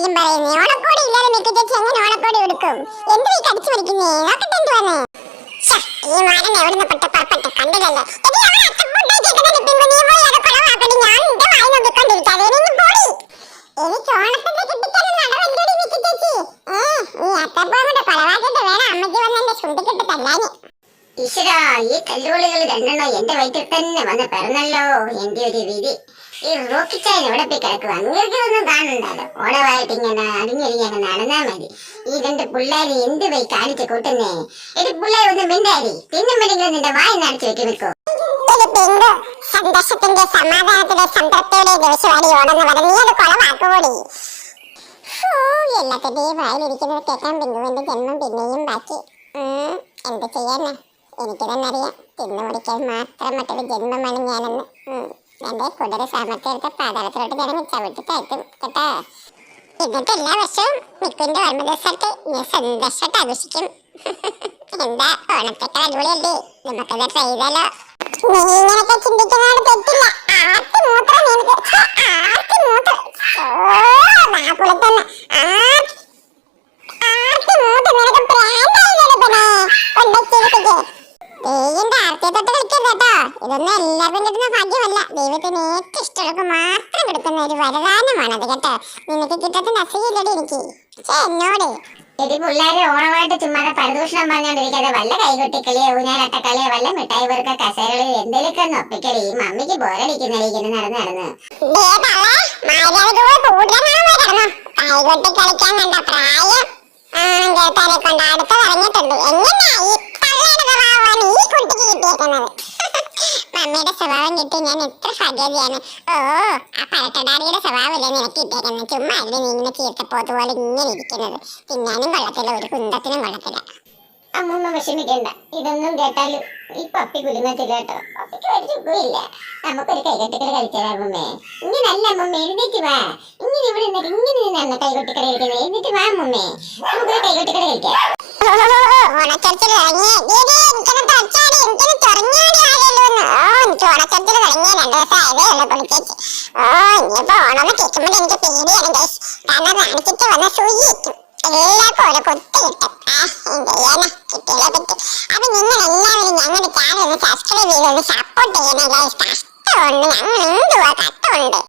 പയ്യും പറയുന്നേ? ഓണക്കോടി ഇല്ലാതെ മിക്കു ചേച്ചി എങ്ങനെ ഓണക്കോടി ഉടുക്കും? എന്ത് ഈ കടിച്ചു പിടിക്കുന്നേ? നോക്കട്ടെ എന്തുവാന്ന് ശ്ശെ, ഈ മാരൻ എവിടുന്ന് പെട്ട പറപ്പെട്ട കണ്ടില്ലല്ലേ? വന്ന് ഈശ്വരാ ഈ കല്ലുകളികൾ രണ്ടെണ്ണം എന്റെ വയറ്റിൽ തന്നെ വന്ന് പിറന്നല്ലോ. എന്റെ ഒരു വിധി. ഈ റോക്കിച്ചായൻ എവിടെ പോയി കിടക്കുക അങ്ങനെയൊക്കെ ഒന്നും കാണണ്ടല്ലോ ഓണമായിട്ട് ഇങ്ങനെ അടിഞ്ഞൊരിങ്ങനെ നടന്നാ മതി. ഈ രണ്ട് പിള്ളേര് എന്ത് പോയി കാണിച്ച് കൂട്ടുന്നേ? എടി പിള്ളേർ ഒന്ന് മിണ്ടാരി തിന്നുമ്പോഴെങ്കിലും നിന്റെ വായി നടച്ചു വെക്കി നിൽക്കോ. നീ ജന്മം പിന്നെയും ബാക്കി. എന്ത് ചെയ്യാനാ? എനിക്ക് തിന്നു മുടിക്കാൻ മാത്രം മറ്റൊരു ജന്മമാണ് ഞാനെന്ന്. ഉം, എന്റെ കുതിര സാമർത്ഥ്യം എടുത്ത പാതാളത്തിലോട്ട് ഞാൻ ചവിട്ടി കയറ്റും കേട്ടാ. എല്ലാ വർഷവും മിക്കുവിന്റെ ഓർമ്മ ദിവസമായിട്ട് ഞാൻ സന്തോഷമായിട്ട് ആഘോഷിക്കും. എന്താ ഓണത്തൊക്കെ അടിപൊളിയല്ലേ? നമുക്കത് ട്രൈ ചെയ്താലോ? നീ ഇങ്ങനൊക്കെ ചിന്തിക്കുന്നതാണ് തെറ്റില്ല ആർത്തി മൂത്രം നിനക്ക് ഛെ, ആർത്തി മൂത്രം ഓ നാക്കുളത്തന്നെ ആർത്തി മൂത്രം നിനക്ക് പ്രാന്തായില്ലേ പിന്നെ കൊണ്ടച്ചിരിക്കേ ദൈവന്റെ ആർത്തിയെ തൊട്ട് കളിക്കരുത് കേട്ടോ. ഇതൊന്നും എല്ലാവർക്കും കിട്ടുന്ന ഭാഗ്യമല്ല. ദൈവത്തിന് ഏറ്റവും ഇഷ്ടമുള്ളവർക്ക് മാത്രം കൊടുക്കുന്ന ഒരു കേട്ടോ. നിനക്ക് കിട്ടത്തിന്റെ അസൂയില്ലടി എനിക്ക്. ഛെ, എന്നോട്. എടി പിള്ളേര് ഓണമായിട്ട് ചുമ്മാതെ പരദൂഷണം പറഞ്ഞോണ്ടിരിക്കാതെ വല്ല കൈകൊട്ടിക്കളിയോ ഊഞ്ഞാലട്ടക്കളിയോ വല്ല മിഠായി പെറുക്ക കസേരകളിൽ എന്തെങ്കിലുമൊക്കെ ഒന്ന് ഒപ്പിക്കടി. മമ്മിക്ക് ബോറടിക്കുന്ന ഇങ്ങനെ നടന്ന് നടന്ന്. കൈകൊട്ടി കളിക്കാൻ കണ്ട പ്രായം. ആണും കേട്ടാലെ കൊണ്ട് അടുത്ത് പറഞ്ഞിട്ടുണ്ട്. എങ്ങനെയാ ഈ തള്ളയുടെ സ്വഭാവമാണ് ഈ കുട്ടിക്ക് കിട്ടിയേക്കുന്നത് മമ്മിയുടെ സ്വഭാവം കിട്ടി ഞാൻ എത്ര ഭാഗ്യവതിയാണ് ഓ ആ പരട്ടടാടിയുടെ സ്വഭാവമില്ല നിനക്ക് കിട്ടിയേക്കുന്നത് ചുമ്മാ അല്ലേ നീ ഇങ്ങനെ ചീർത്തപ്പോത്ത് പോലെ ഇങ്ങനെ ഇരിക്കുന്നത് തിന്നാനും കൊള്ളത്തില്ല ഒരു കുന്തത്തിനും കൊള്ളത്തില്ല അമ്മൂമ്മ വിഷമിക്കണ്ട ഇതൊന്നും കേട്ടാലും ഈ പപ്പി കുലുങ്ങത്തില്ല കേട്ടോ പപ്പിക്ക് ഒരു സുഖമില്ല നമുക്കൊരു കൈകൊട്ടിക്കളി കളിച്ചാലേ അമ്മൂമ്മേ ഇങ്ങനല്ല അമ്മൂമ്മ എഴുന്നേറ്റ് വാ ഇങ്ങനെ ഇവിടെ നിന്നിട്ട് ഇങ്ങനെ നിന്നാണ് കൈകൊട്ടിക്കളി കഴിക്കുന്നത് എഴുന്നേറ്റ് വാ അമ്മൂമ്മേ നമുക്കൊരു കൈകൊട്ടിക്കളി കഴിക്കാം എനിക്കൊന്ന് എനിക്കൊന്ന് ആരല്ലോ ഓ എനിക്ക് ഓണച്ചർച്ചിൽ തുടങ്ങി രണ്ടു ദിവസം ആയതേ ഉള്ളൂ ഓ ഇനിയിപ്പോ ഓണമെന്ന് കേൾക്കുമ്പോൾ എനിക്ക് പേടിയാണ് ഗൈസ് കാരണം കാണിച്ചിട്ട് വന്ന സൂചിക്കും എല്ലാവർക്കും ഓരോ കൊത്ത് കിട്ടും ആ നിങ്ങൾ എല്ലാവരും ഞങ്ങളുടെ ചാനൽ ഒന്ന് സബ്സ്ക്രൈബ് ചെയ്ത് ഒന്ന് സപ്പോർട്ട് ചെയ്യണേ ഗൈസ് കഷ്ടമുണ്ട് ഞങ്ങൾ എന്തുവാ കഷ്ടമുണ്ട്